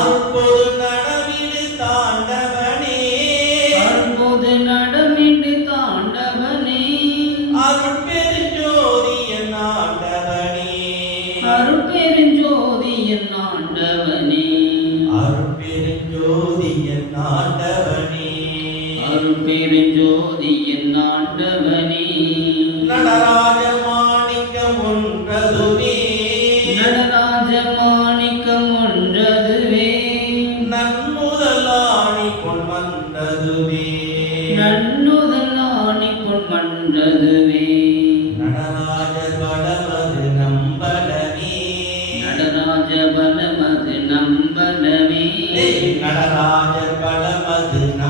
அருட்பொருள்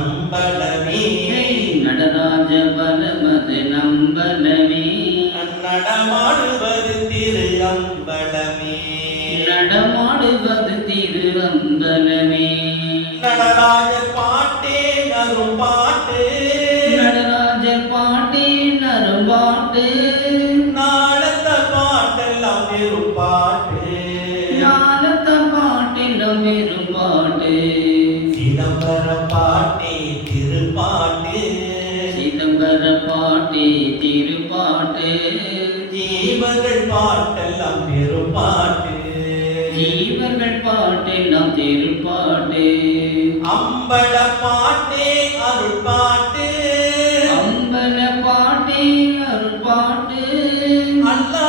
நம்பலமே நடராஜ பரமது நம்பலமே நடமாடுவது திரு அம்பலமே. நடமாடுவது திரு அம்பலமே. நடராஜ பாட்டே நரும் பாட்டு நடராஜ பாட்டே நரும் அம்பல பாட்டே அருள் பாட்டு அம்பல பாட்டே அருள் பாட்டு அல்லா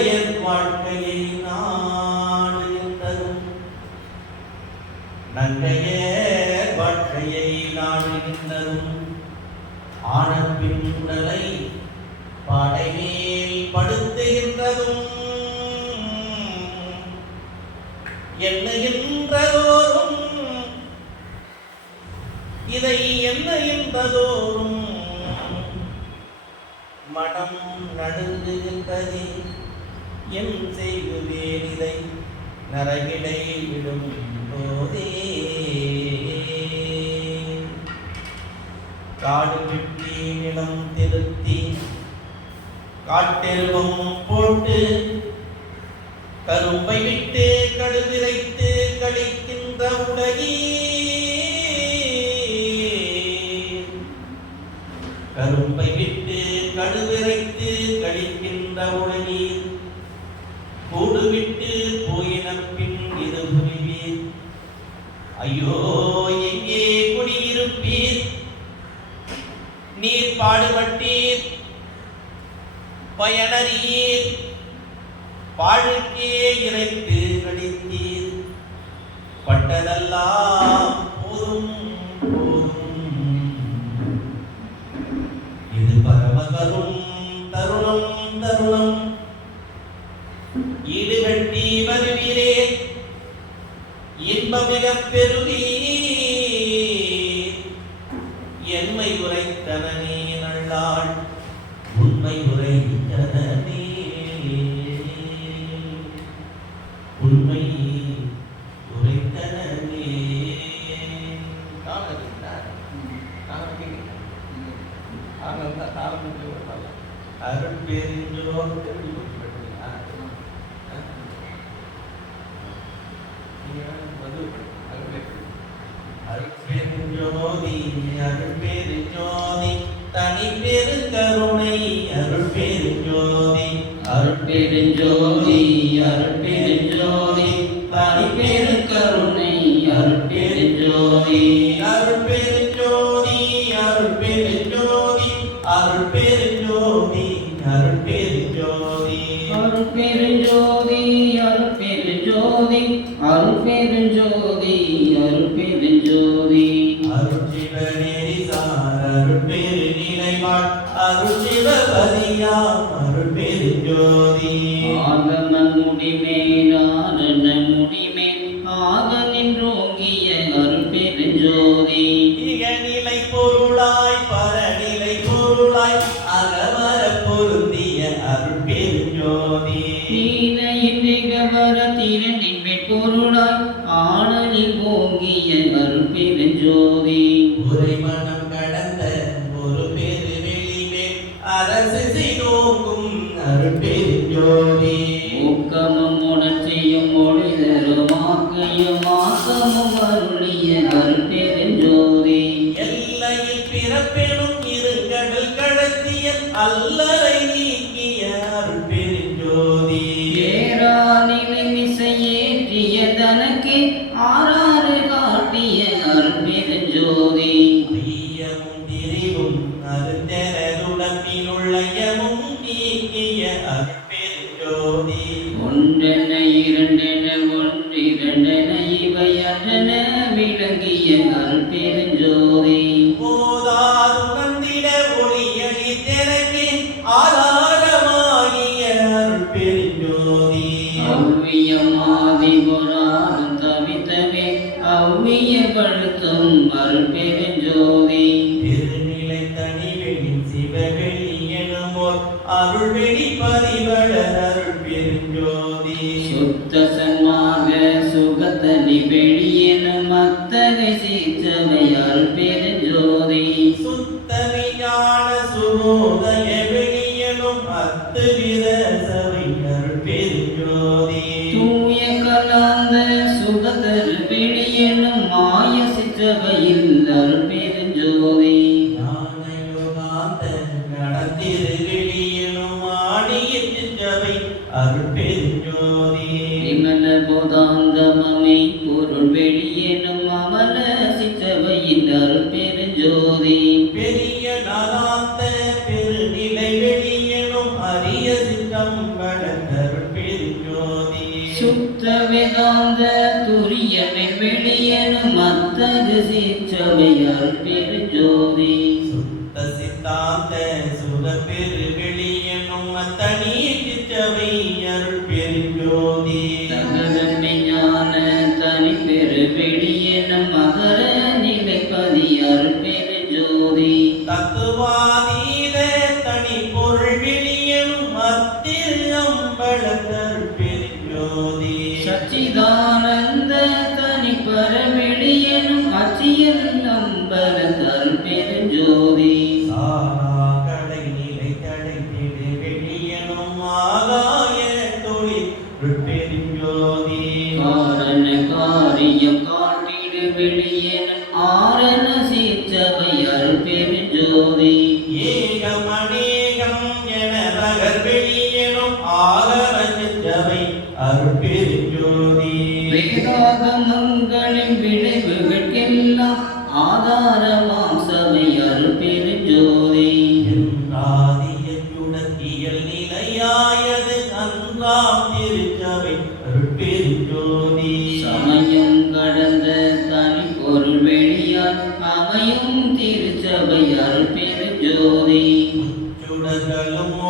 உயர் வாழ்க்கையை நாடு தரும் நன்றையே வாழ்க்கையை நாடுகின்றதும் ஆனப்பின் உடலை படைமேல் படுத்துகின்றதும் என்னகின்றதோறும் இதை என்னகின்றதோறும் மடம் நடுங்குகின்றதே. என் செய்குவேன் இதை நரகிடை விடும் போதே. காடு வெட்டி நிலம் திருத்தி காட்டெருவம் போட்டு கரும்பை விட்டு கடுதிரைத்து கழிக்கின்ற உலகி பயனறியீர் வாழ்க்கே இறைத்து கழித்தீர் பட்டதெல்லாம் போதும் போதும் இது பரமகரும் தருணம் தருணம். ஈடுகட்டி வருவீரே. இன்பமிகப் பெருகி என்மை உரைத்தன நீ நல்லாள். உண்மை உரை பெருஞ்சோதி. அவ்வியமாதி குரு பொருள் வெளியேனும்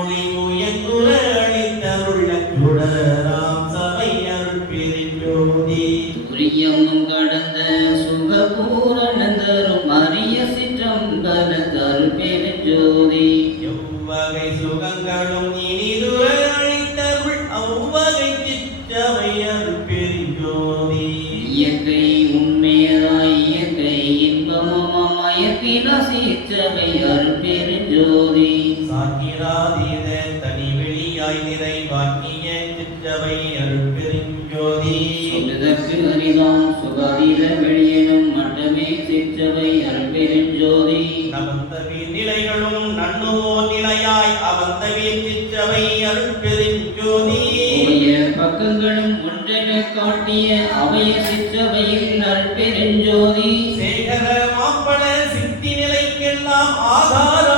சுடர்களும் மொழி பக்கங்களும் காட்டிய அவைய சிற்றவையில் அருட்பெருஞ்சோதி சேகர சித்தி நிலைக்கெல்லாம் ஆதார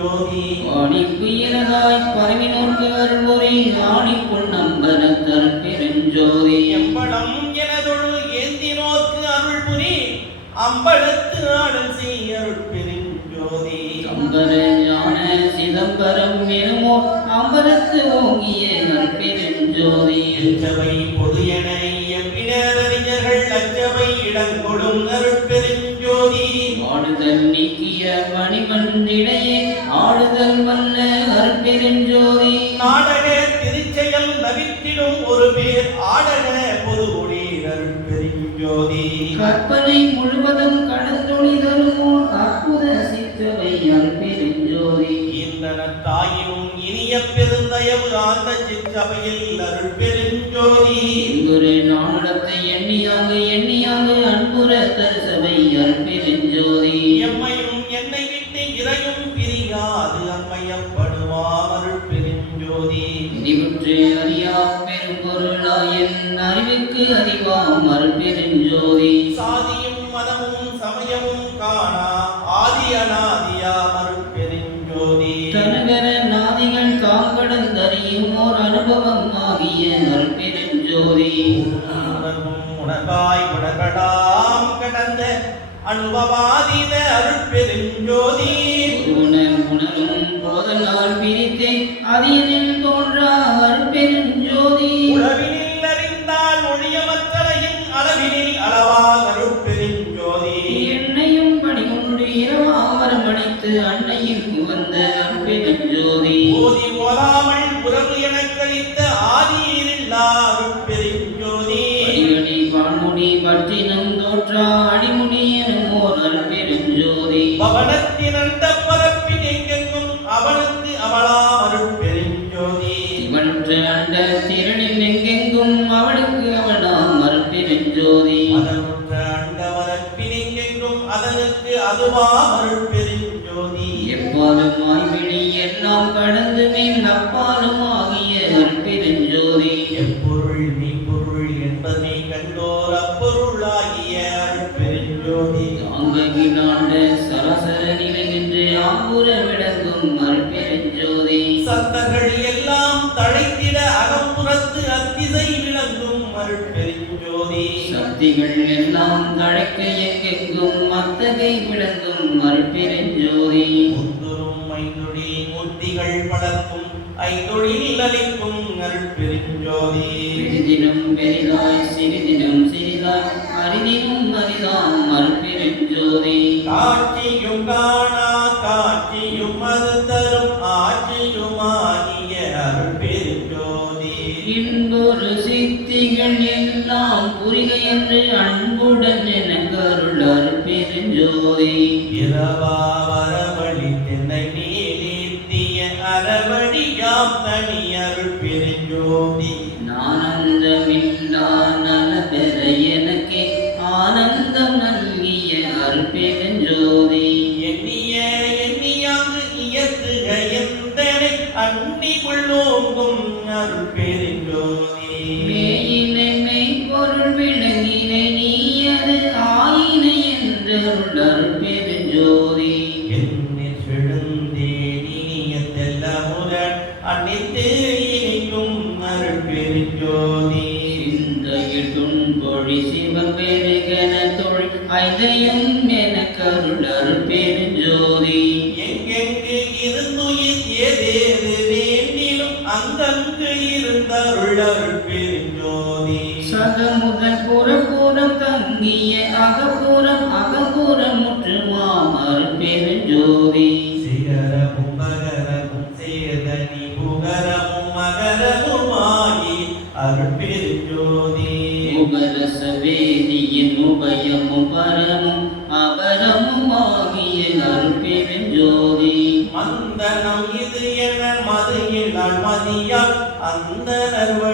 அருட்பெருஞ்சோதி ஆணி புயலதாய் பரவினோர்க்கு அருள்புரி ஆணி பொன்னம்பல தருட்பெருஞ்சோதி எம்படம் எனதொழு ஏந்தினோர்க்கு அருள் புரி அம்பலத்து ஆடல் செய் அருட்பெருஞ்சோதி. அம்பர ஞான சிதம்பரம் எனுமோ அம்பலத்து ஓங்கிய அருட்பெருஞ்சோதி எச்சவை பொது என எம்பினறிஞர்கள் அச்சவை இடங்கொடும் அருட்பெருஞ்சோதி. ஆடுதல் நீக்கிய மணிமண்டிடையே ஆடுதல் வல்ல அருட்பெருஞ்சோதி நாடக திருச்செயல் நவித்திடும் ஒரு பேர் ஆடக பொதுவுடி அருட்பெருஞ்சோதி கற்பனை முழுவதும் கடந்தொழி தருமோர் அற்புத சித்தவை அருட்பெருஞ்சோதி இந்தன தாயினும் இனிய பெருந்தயவு ஆந்த சிற்றவையில் அருட்பெருஞ்சோதி இங்குரு நாடத்தை எண்ணியாக எண்ணியாக அன்புற தரிசவை அருட்பெருஞ்சோதி எம்மையும் என்னை விட்டு இறையும் இவற்றை அறியா பெரும்பொருளாய் என் அறிவுக்கு அறிவாம் மறுபெருஞ்சோதி சாதியும் மதமும் சமயமும் காணா ஆதி அநாதியா மறுபெருஞ்சோதி தனகர நாதிகள் தாங்கடந்தறியும் ஓர் அனுபவம் ஆகிய மறுபெருஞ்சோதி உணர்வும் உணர்வாய் உணர்வடாம் கடந்த அனுபவாதீத அருட்பெருஞ்சோதி உணர் உணரும் போதனால் பிரித்தேன் அதியனில் தோன்ற Meloni ஆரூர விளங்கும் மறுபெருஞ்சோதி சத்தங்கள் எல்லாம் தழைத்திட அகம்புறத்து அத்திசை விளங்கும் மறுபெருஞ்சோதி சக்திகள் எல்லாம் தழைக்க எங்கெங்கும் மத்தகை விளங்கும் மறுபெருஞ்சோதி முந்துரும் ஐந்தொடி மூர்த்திகள் பலர்க்கும் ஐந்தொழில் அளிக்கும் அருள் பெருஞ்சோதி பெரிதிலும் பெரிதாய் சிறிதிலும் பரமையருள் அகமுதல் புறபூரம் தங்கிய அகபூரம் அகபூரம் முற்று மாமர் பெருஞ்சோதி. சிகரமும் மகரமும் சேதனி புகரமும் மகரமுமாகி அருள் பெருஞ்சோதி. முகரச வேதியின் உபயமும் பரமும் அபரமுமாகிய அருள் பெருஞ்சோதி. அந்த நர்வ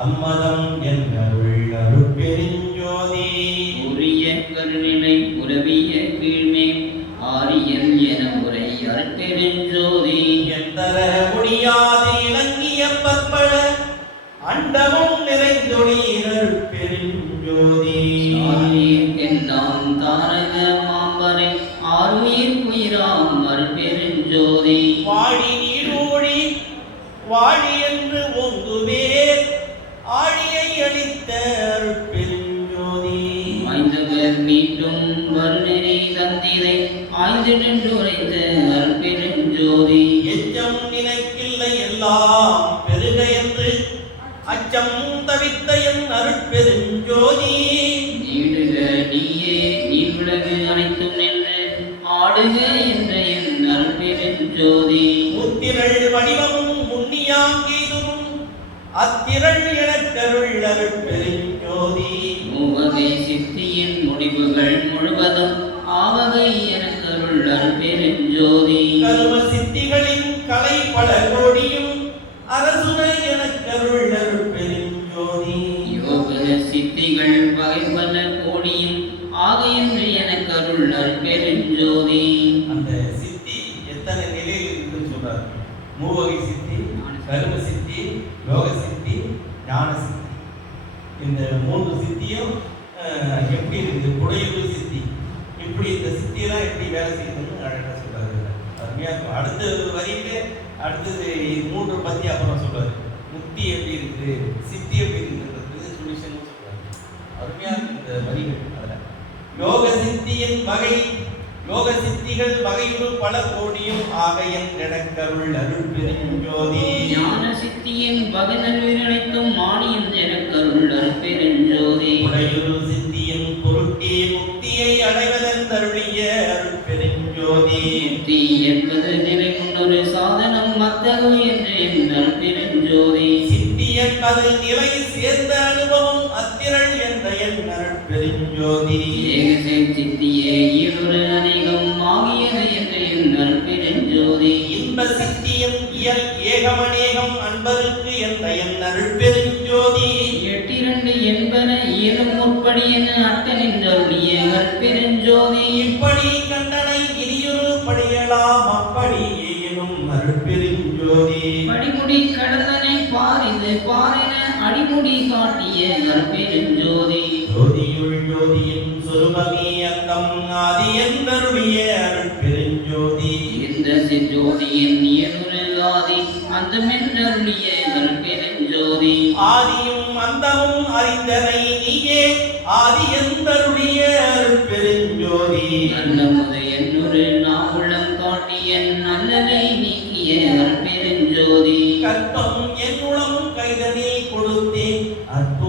அம்மதம் என்ற வேலை செய்யணும்னு அழகாக சொல்கிறாரு அருமையாக அடுத்த வரியிலே அடுத்தது மூன்று பற்றி அப்புறம் சொல்றாரு முக்தி எப்படி இருக்குது சித்தி எப்படி இருக்குன்றது சொல்யூஷன் சொல்கிறாரு அருமையாக இந்த வரிகள் அதில் யோக சித்தியின் வகை யோக சித்திகள் வகையுள் பல கோடியும் ஆகையன் எனக்கருள் அருள் பெரியும் ஜோதி ஞான சித்தியின் வகனல் அனைத்தும் மானியம் எனக்கருள் ஜோதி உடையுள் சித்தியின் பொருட்டே முக்தியை அடைவது பெருஞ்சோதி முக்தி என்பது நிலை கொண்டொரு சாதனம் மத்தகு என்று என் அருட்பெருஞ்சோதி சித்தியன் அது நிலை சேர்ந்த அனுபவம் அத்திரள் என்ற என் அருள் பெருஞ்சோதி ஏகசே சித்தியே ஈடுரு அநேகம் ஆகியது என்று என் அருட்பெருஞ்சோதி இன்ப சித்தியும் இயல் ஏகமநேகம் அன்பருக்கு என்ற என் அருள் பெருஞ்சோதி. எட்டிரண்டு என்பன இயலும் முற்படி என அட்ட நின்றருளிய அருட்பெருஞ்சோதி இப்படி கண்டனை இனியொரு படியலாம் அப்படி எனும் அருள் பெருஞ்சோதி படிமுடி கடந்தனை பாரிது பாரின அடிமுடி காட்டிய அருட்பெருஞ்சோதி ஜோதியுள் ஜோதியின் சொருபமே அந்தம் ஆதி என்றருளிய அருள் பெருஞ்சோதி இந்த சிற்றோதியின் இயலுரு ஆதி அந்த மென்றருளிய அருட்பெருஞ்சோதி ஆதியும் அந்தமும் அறிந்தனை நீயே ஆதி என்றருளிய அருள் பெருஞ்சோதி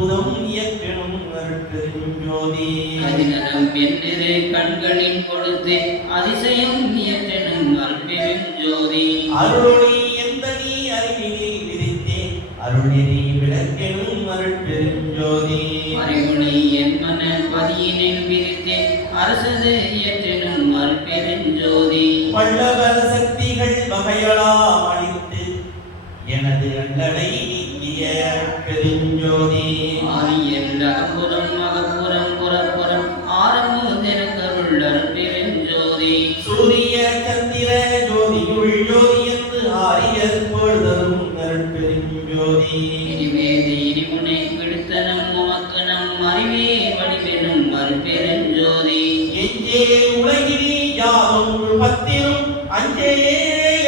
அற்புதம் இயக்கணும் அருள் பெருஞ்சோதி அதிநலம் என்னிரு கண்களில் கொடுத்து அதிசயம் இயற்றனும் அருட்பெருஞ்சோதி அருளொளி எந்த நெஞ்சே உலகினி யாதும் பத்திரும் அஞ்சேயே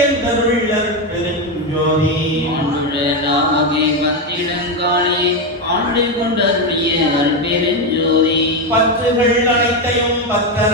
என்றருள்ளர் பெருஞ்சோதி அருளாகி வந்திடங்காளி ஆண்டு கொண்டருடைய அருள்பெருஞ்சோதி பத்துகள் அனைத்தையும் பத்தர